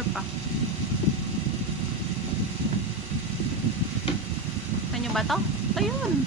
more pa. Saan yung ba to? Ayun.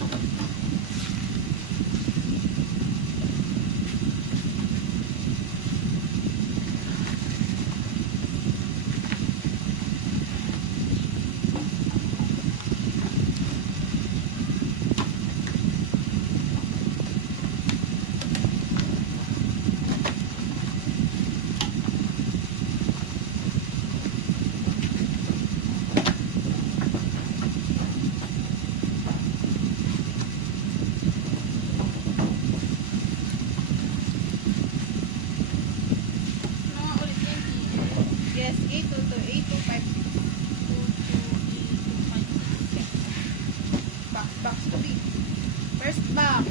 Yes, 8228256. Box to be. First box.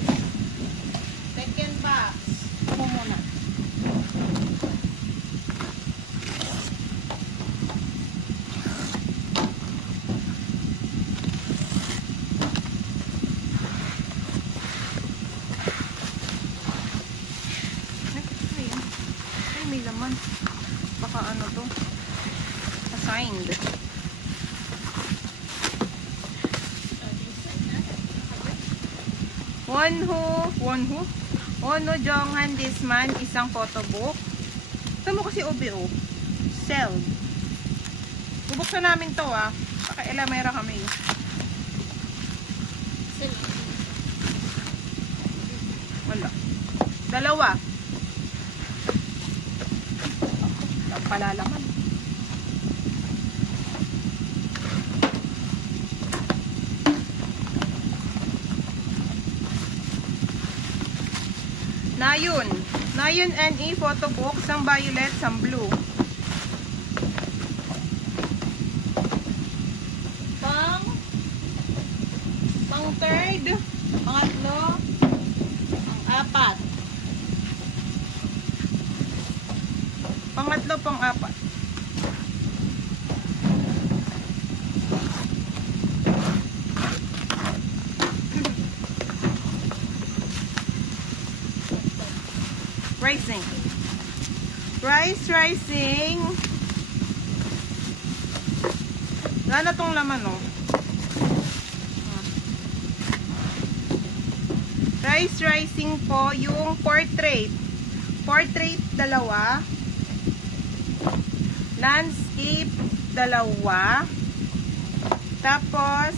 Second box. Ako muna. Ay, may laman. Baka ano to? Assigned. Wonho Jonghan Disman, isang photobook. Ito mo kasi OBO. Sell. Bubuksan namin to Baka elamera kami. Wala. Dalawa. Ang palalaman. Nayon NE photobook, isang violet, isang blue. Pang third, pangatlo, pang-apat. Pangatlo, pang-apat. Rising. Wala na tong laman, Rising po yung portrait. Portrait, dalawa. Landscape, dalawa. Tapos,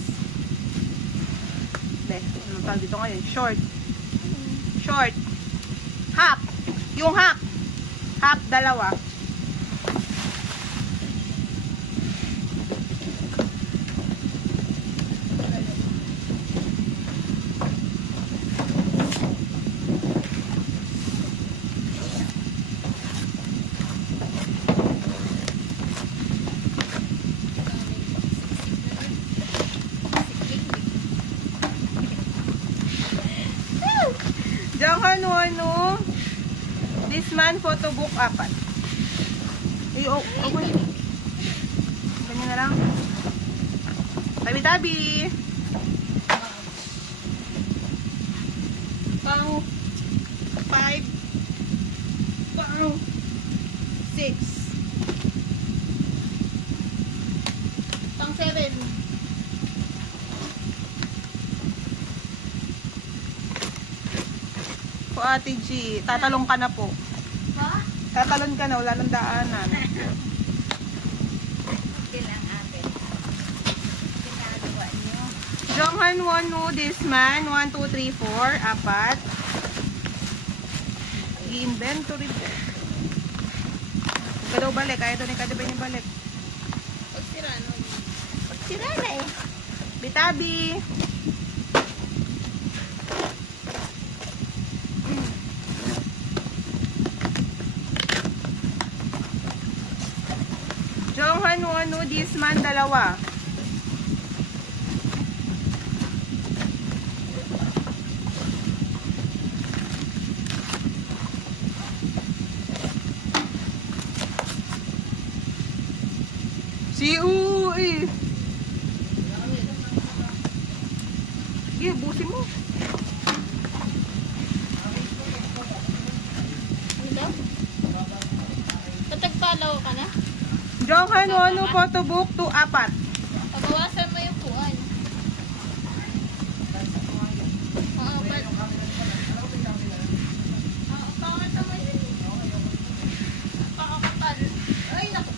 ano tawag dito ngayon? Short. Half. Yung half. Half, dalawa. Jonghan Wonho Disman photobook 4. Okay. Ganyan na lang. Tabi-tabi. Pang 5. Pang 6. Pang 7. Po Ate G, tatalong ka na po. Ha? Tatalon ka na, wala nang daanan. Okay lang, ate. Ginagawa niyo. Jonghan Wonho Disman, 1, 2, 3, 4, 4. I-inventory po. Ikaw daw balik, kaya ito ni Kadabay niya balik. Pagsira na eh. Bitabi. Jonghan Wonho Disman, 2. Si Uy. Sige, busin mo. Ano daw? Tatagpalaw ka na? Jonghan Wonu photobook, 2 apat. Pagbawasan mo yung puan. Oo, but... Pangat naman yun. Pakakatal. Ay, naku.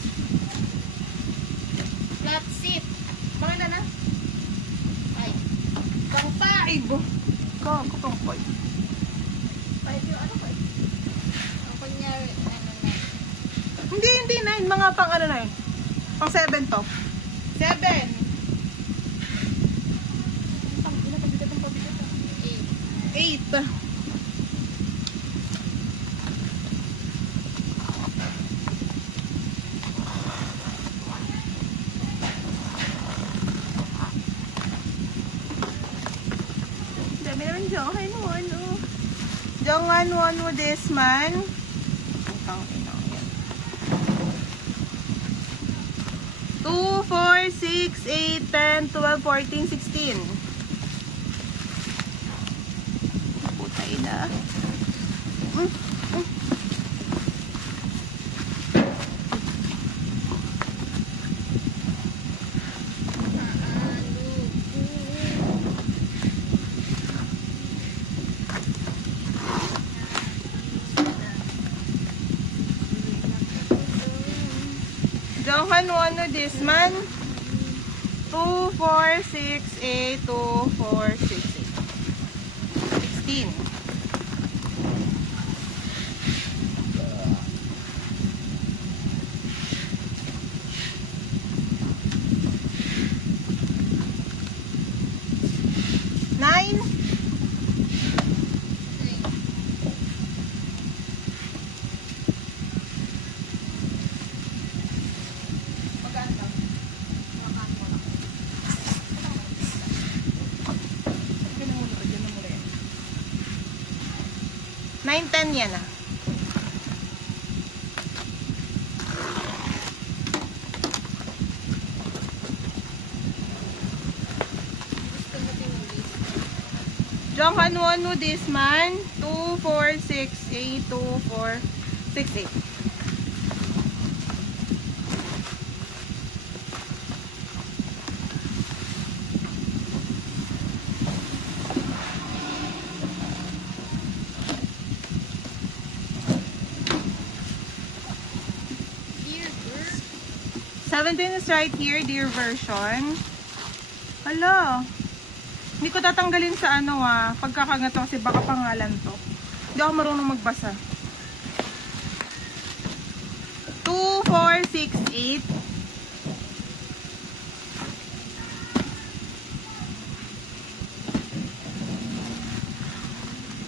Flat seat. Bakit na? Ay. Bang pa. Ay, bo. Kapang koy. Kahit yung ano ko eh. Ang kunyari, ano na. Hindi na. Mga pang ano na eh. Pang 7 to. 7. Pang ilan pabigat ang pabigat? 8. Dami naman Jonghan Wonu. Jonghan Wonu this man. Ang ina yan. 2, 4, 6, 8, 10, 12, 14, 16. Putay na. Jonghan Wonu this man. 2, 4, 6, 8, 2, 4, 6, 8. 16. Nine. Nine, 10 yan ah. Jonghan Wonu this man. 2, 4, 6, 8, 2, 4, 6, 8. Dear girl. 17 is right here, dear version. Hala. Hindi ko tatanggalin sa ano pagkakagat to kasi baka pangalan to. Hindi ako marunong magbasa. 2, 4, 6, 8.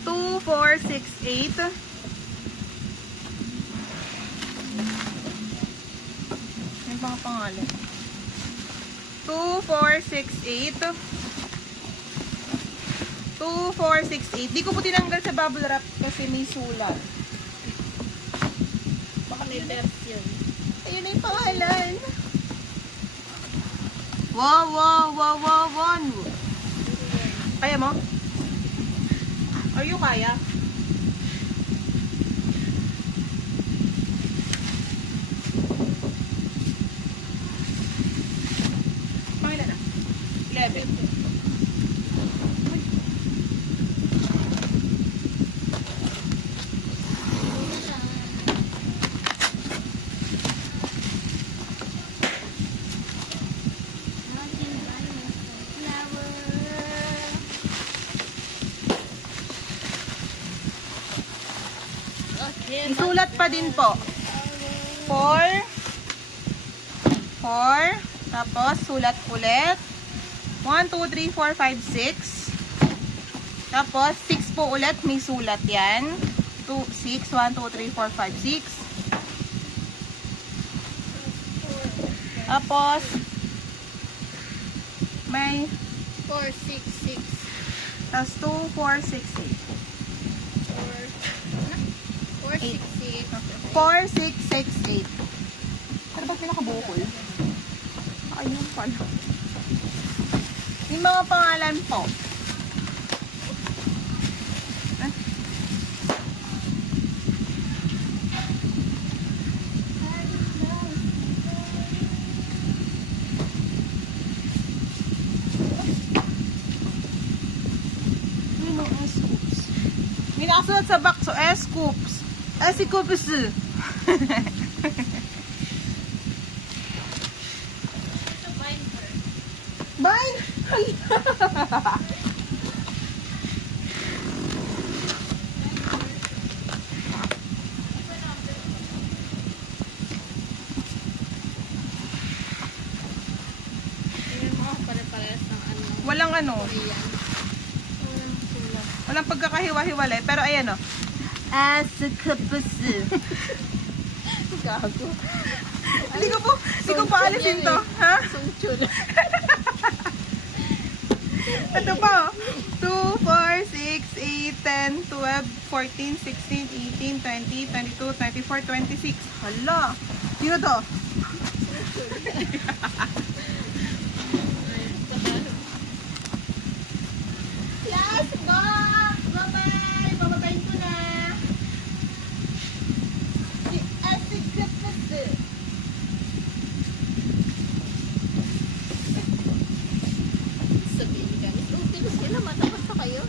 2, 4, 6, 8. Yan mga pangalan. 2, 4, 6, 8. 2, 4, 6, 8. Di ko po tinanggal sa bubble wrap kasi may sulat. Baka may version. Ayun na yung pangalan. Wow. Kaya mo? Are you kaya? Pangilan na? 11. Isulat pa din po. 4. Tapos, sulat ulit. 1, 2, 3, 4, 5, 6. Tapos, 6 po ulit. May sulat yan. 2, 6. 1, 2, 3, 4, 5, 6. Tapos, may 4, 6, 6. tapos 2, 4, 6, 8. 4, 6, 6. 4, 6, 6, 8. Ano ba pinakabukol? Ayun pala. Yung mga pangalan po. Nakasulat sa box, so S-Coops. S-Coops. Ito, binder. Bye! Tingnan mo ako pare-parehas ng ano. Walang ano, Korean. Walang sulat. walang pagkakahiwa-hiwalay. Pero ayan o. S-Coops. Gago. Hindi ko pa alisin to. Ha? Sungchul. Ito pa, 2, 4, 6, 8, 10, 12, 14, 16, 18, 20, 22, 24, 26. Hala! Sino to? Yes, box! Bye-bye! Babatayin ko na! Si Asik Kapase. Sabihin ka. Bilis sila, matapos pa kayo.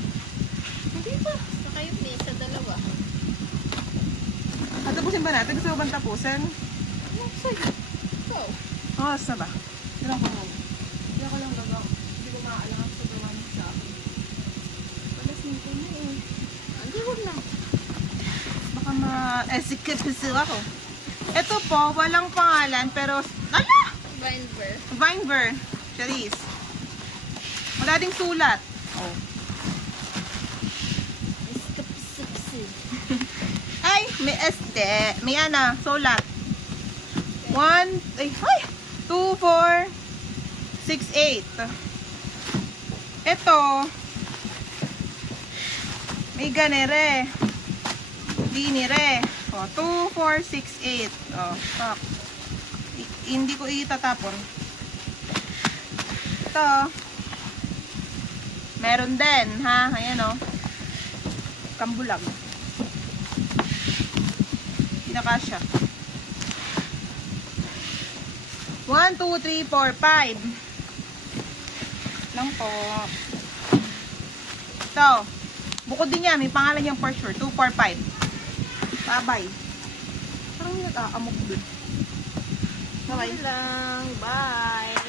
Hindi pa. Sa kayo, may isa dalawa. At tapusin ba natin? Gusto mo bang tapusin? Sige. Go. Oras na ba? Tira ko mo. Tira ko lang gagaw. Hindi ko maaalam sa dumamit sa akin. Alas nito na eh. Hindi, huwag na. Baka ma-esikipisi ako. Ito po, walang pangalan, pero... Ala! Binder. Vinever. Charisse. Wala ding sulat. Oh. Iskapsipsi. Ay, may este. May ana, sulat. 1, ay, 2, 4, 6, 8. Ito, may ganere. Dinire. O, 2, 4, 6, 8. O, tak. Hindi ko itatapon. Ito, meron din, ha? Ayan o. Kambulag. Pinakasya. 1, 2, 3, 4, 5. Lang po. Ito. Bukod din yan. May pangalan niyang for sure. 2, 4, 5. Bye-bye. Parang may nag-aamok dun. Bye-bye. lang. Bye.